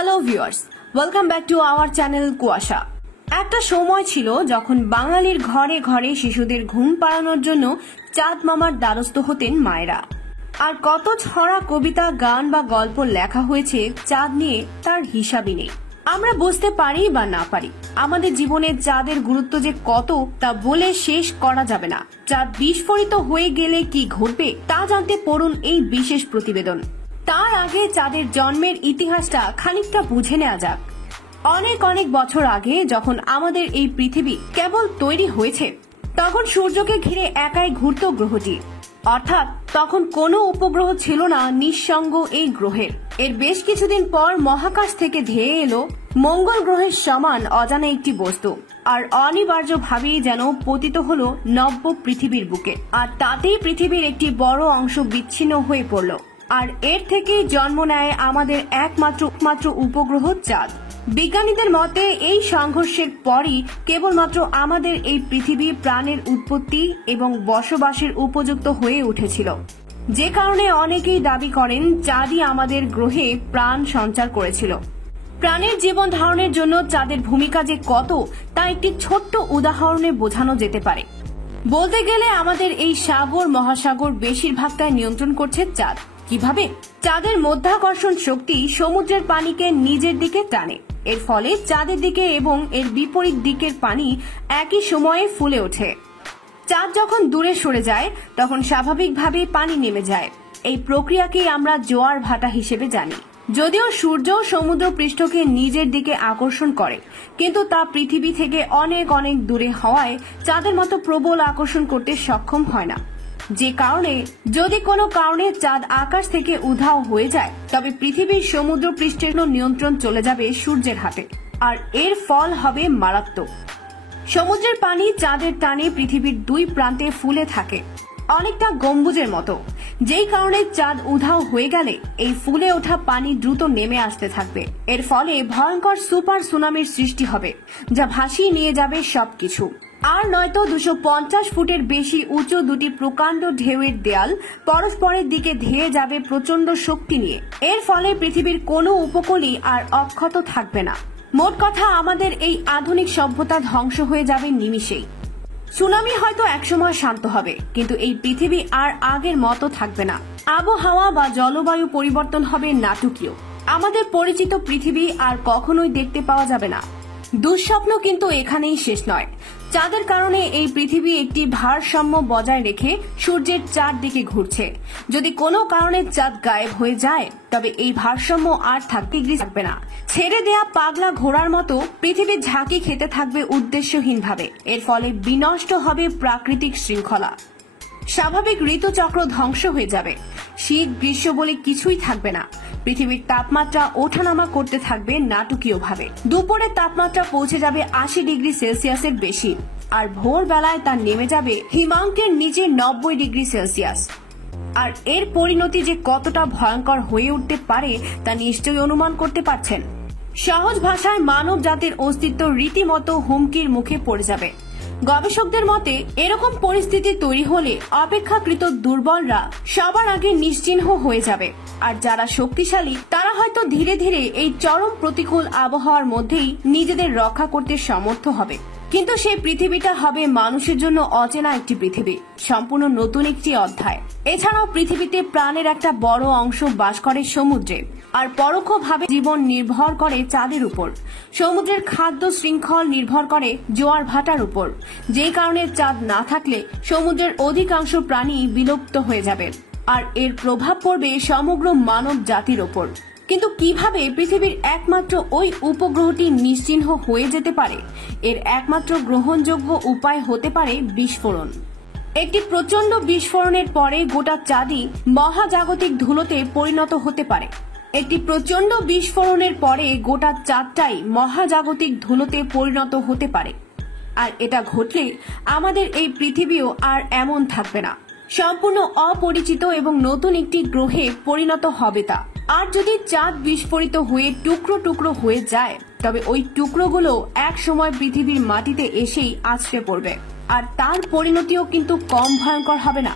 Hello viewers, welcome back to our channel কুয়াশা। একটা সময় ছিল যখন বাঙালির ঘরে ঘরে শিশুদের ঘুম পাড়ানোর জন্য চাঁদ মামার দ্বারস্থ হতেন মায়েরা। আর কত ছড়া, কবিতা, গান বা গল্প লেখা হয়েছে চাঁদ নিয়ে, তার হিসাবই নেই। আমরা বুঝতে পারি বা না পারি, আমাদের জীবনে চাঁদের গুরুত্ব যে কত তা বলে শেষ করা যাবে না। চাঁদ বিস্ফোরিত হয়ে গেলে কি ঘটবে তা জানতে পড়ুন এই বিশেষ প্রতিবেদন। তার আগে চাঁদের জন্মের ইতিহাসটা খানিকটা বুঝে নেওয়া যাক। অনেক অনেক বছর আগে যখন আমাদের এই পৃথিবী কেবল তৈরি হয়েছে, তখন সূর্যকে ঘিরে একাই ঘুরত গ্রহটি। অর্থাৎ তখন কোনো উপগ্রহ ছিল না নিঃসঙ্গ এই গ্রহের। এর বেশ কিছুদিন পর মহাকাশ থেকে ধেয়ে এলো মঙ্গল গ্রহের সমান অজানা একটি বস্তু, আর অনিবার্যভাবেই যেন পতিত হলো নব্য পৃথিবীর বুকে। আর তাতেই পৃথিবীর একটি বড় অংশ বিচ্ছিন্ন হয়ে পড়ল। আর এর থেকেই জন্ম নেয় আমাদের একমাত্র উপগ্রহ চাঁদ। বিজ্ঞানীদের মতে এই সংঘর্ষের পরই কেবলমাত্র আমাদের এই পৃথিবী প্রাণের উৎপত্তি এবং বসবাসের উপযুক্ত হয়ে উঠেছিল, যে কারণে অনেকেই দাবি করেন চাঁদই আমাদের গ্রহে প্রাণ সঞ্চার করেছিল। প্রাণের জীবন ধারণের জন্য চাঁদের ভূমিকা যে কত তা একটি ছোট্ট উদাহরণে বোঝানো যেতে পারে। বলতে গেলে আমাদের এই সাগর মহাসাগর বেশিরভাগটাই নিয়ন্ত্রণ করছে চাঁদ। কিভাবে? চাঁদের মধ্যাকর্ষণ শক্তি সমুদ্রের পানিকে নিজের দিকে টানে। এর ফলে চাঁদের দিকে এবং এর বিপরীত দিকের পানি একই সময়ে ফুলে ওঠে। চাঁদ যখন দূরে সরে যায় তখন স্বাভাবিকভাবেই পানি নেমে যায়। এই প্রক্রিয়াকেই আমরা জোয়ার ভাটা হিসেবে জানি। যদিও সূর্য সমুদ্র পৃষ্ঠকে নিজের দিকে আকর্ষণ করে, কিন্তু তা পৃথিবী থেকে অনেক অনেক দূরে হওয়ায় চাঁদের মতো প্রবল আকর্ষণ করতে সক্ষম হয় না। যে কারণে যদি কোনো কারণে চাঁদ আকাশ থেকে উধাও হয়ে যায়, তবে পৃথিবীর সমুদ্র পৃষ্ঠের নিয়ন্ত্রণ চলে যাবে সূর্যের হাতে, আর এর ফল হবে মারাত্মক। সমুদ্রের পানি চাঁদের টানে পৃথিবীর দুই প্রান্তে ফুলে থাকে, অনেকটা গম্বুজের মতো। যেই কারণে চাঁদ উধাও হয়ে গেলে এই ফুলে ওঠা পানি দ্রুত নেমে আসতে থাকবে। এর ফলে ভয়ঙ্কর সুপার সুনামির সৃষ্টি হবে, যা ভাসিয়ে নিয়ে যাবে সবকিছু। আর নয়তো 250 ফুটের বেশি উঁচু দুটি প্রকাণ্ড ঢেউয়ের দেয়াল পরস্পরের দিকে ধেয়ে যাবে প্রচন্ড শক্তি নিয়ে। এর ফলে পৃথিবীর কোনো উপকূলই আর অক্ষত থাকবে না। মোট কথা, আমাদের এই আধুনিক সভ্যতা ধ্বংস হয়ে যাবে নিমিষেই। সুনামি হয়তো একসময় শান্ত হবে, কিন্তু এই পৃথিবী আর আগের মতো থাকবে না। আবহাওয়া বা জলবায়ু পরিবর্তন হবে নাটকীয়। আমাদের পরিচিত পৃথিবী আর কখনোই দেখতে পাওয়া যাবে না। দুঃস্বপ্ন কিন্তু এখানেই শেষ নয়। চাঁদের কারণে এই পৃথিবী একটি ভারসাম্য বজায় রেখে সূর্যের চারদিকে ঘুরছে। যদি কোনো কারণে চাঁদ গায়েব হয়ে যায়, তবে এই ভারসাম্য আর থাকবে না। ছেড়ে দেয়া পাগলা ঘোড়ার মতো পৃথিবী ঝাঁকি খেতে থাকবে উদ্দেশ্যহীনভাবে। এর ফলে বিনষ্ট হবে প্রাকৃতিক শৃঙ্খলা। স্বাভাবিক ঋতুচক্র ধ্বংস হয়ে যাবে। শীত গ্রীষ্ম বলে কিছুই থাকবে না। পৃথিবীর তাপমাত্রা ওঠানামা করতে থাকবে নাটকীয়ভাবে। দুপুরে তাপমাত্রা পৌঁছে যাবে 80 ডিগ্রি সেলসিয়াসের বেশি, আর ভোরবেলায় তা নেমে যাবে হিমাঙ্কের নিচে 90 ডিগ্রি সেলসিয়াস। আর এর পরিণতি যে কতটা ভয়ঙ্কর হয়ে উঠতে পারে তা নিশ্চয়ই অনুমান করতে পারছেন। সহজ ভাষায় মানব জাতির অস্তিত্ব রীতিমতো হুমকির মুখে পড়ে যাবে। গবেষকদের মতে এরকম পরিস্থিতি তৈরি হলে অপেক্ষাকৃত দুর্বলরা সবার আগে নিশ্চিহ্ন হয়ে যাবে, আর যারা শক্তিশালী তারা হয়তো ধীরে ধীরে এই চরম প্রতিকূল আবহাওয়ার মধ্যেই নিজেদের রক্ষা করতে সমর্থ হবে। কিন্তু সেই পৃথিবীটা হবে মানুষের জন্য অচেনা একটি পৃথিবী, সম্পূর্ণ নতুন একটি অধ্যায়। এছাড়াও পৃথিবীতে প্রাণের একটা বড় অংশ বাস করে সমুদ্রে, আর পরোক্ষভাবে জীবন নির্ভর করে চাঁদের উপর। সমুদ্রের খাদ্য শৃঙ্খল নির্ভর করে জোয়ার ভাটার উপর। যেই কারণে চাঁদ না থাকলে সমুদ্রের অধিকাংশ প্রাণী বিলুপ্ত হয়ে যাবে, আর এর প্রভাব পড়বে সমগ্র মানব জাতির ওপর। কিন্তু কিভাবে পৃথিবীর একমাত্র ওই উপগ্রহটি নিশ্চিহ্ন হয়ে যেতে পারে? এর একমাত্র গ্রহণযোগ্য উপায় হতে পারে বিস্ফোরণ। একটি প্রচন্ড বিস্ফোরণের পরে গোটা চাঁদই মহাজাগতিক ধুলোতে পরিণত হতে পারে। একটি প্রচন্ড বিস্ফোরণের পরে গোটা চাঁদটাই মহাজাগতিক ধুলোতে পরিণত হতে পারে। আর এটা ঘটলে আমাদের এই পৃথিবীও আর এমন থাকবে না। সম্পূর্ণ অপরিচিত এবং নতুন একটি গ্রহে পরিণত হবে তা। আর যদি চাঁদ বিস্ফোরিত হয়ে টুকরো টুকরো হয়ে যায়, তবে ওই টুকরোগুলো এক সময় পৃথিবীর মাটিতে এসেই আছড়ে পড়বে। আর তার পরিণতিও কিন্তু কম ভয়ঙ্কর হবে না।